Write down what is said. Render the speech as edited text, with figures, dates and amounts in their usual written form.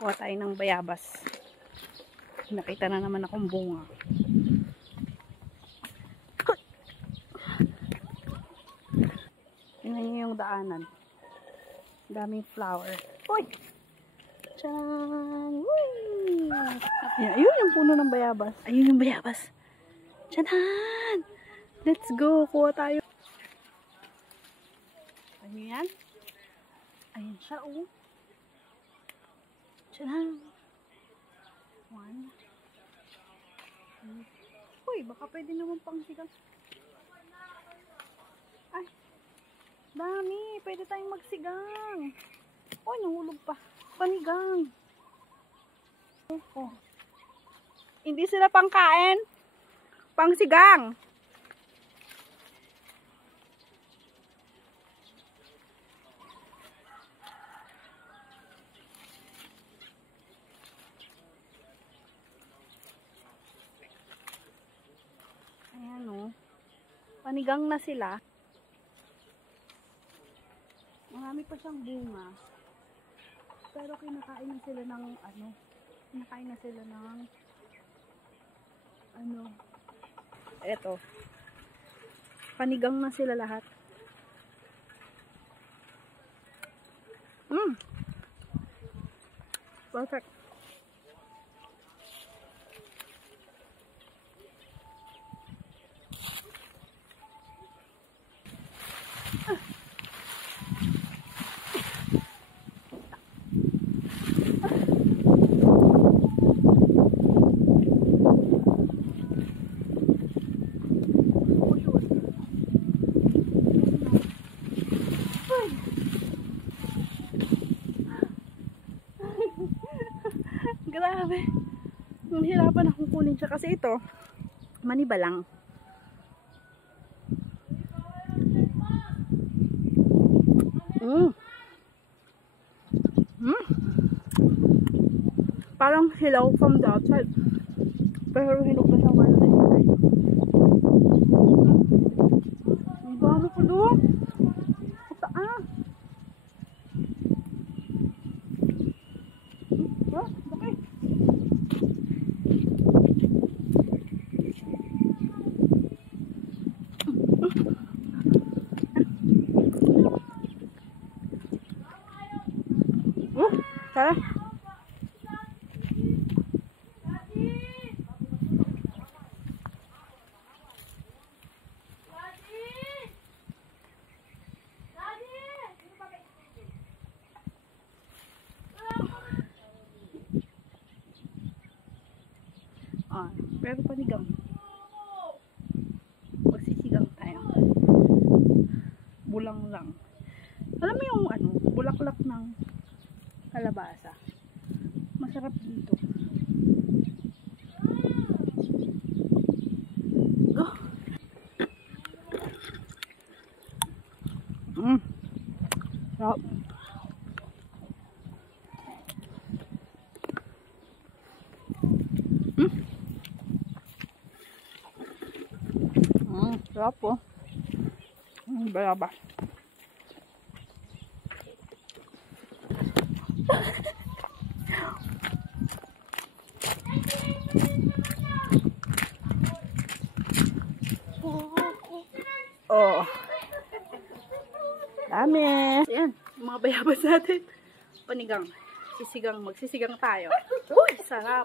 Kuha tayo ng bayabas. Nakita na naman akong bunga. Tingnan niyo yung daanan. Daming flower. Uy! Tcharan! Uy! Ayun yung puno ng bayabas. Ayun yung bayabas. Tcharan! Let's go! Kuha tayo. Ayun yan. Ayun siya, oh. Tcharan! One. Uy, baka pwede naman pang sigang. Ay! Dami! Pwede tayong magsigang. Oh, nahulog pa. Panigang. Oh. Hindi sila pangkain. Pangsigang. Ayan o. Panigang na sila. Marami pa siyang bunga. Pero kinakain na sila ng ano. Kinakain na sila ng ano. Eto. Panigang na sila lahat. Perfect. Grabe. Nahirapan akong kunin siya kasi ito maniba lang. Parang hilaw from the outside. Pero hinog na siya wala na inside. Ang dami ko doon. Taas. Okay. Tara. Pero panigang. Magsisigang tayo. Bulang lang. Alam mo yung ano, bulaklak ng kalabasa. Masarap dito. Oh. Sarap. Sarap po. Bayabas. Oh. Dami. Ayan, mga bayabas natin. Panigang. Magsisigang tayo. Uy, sarap.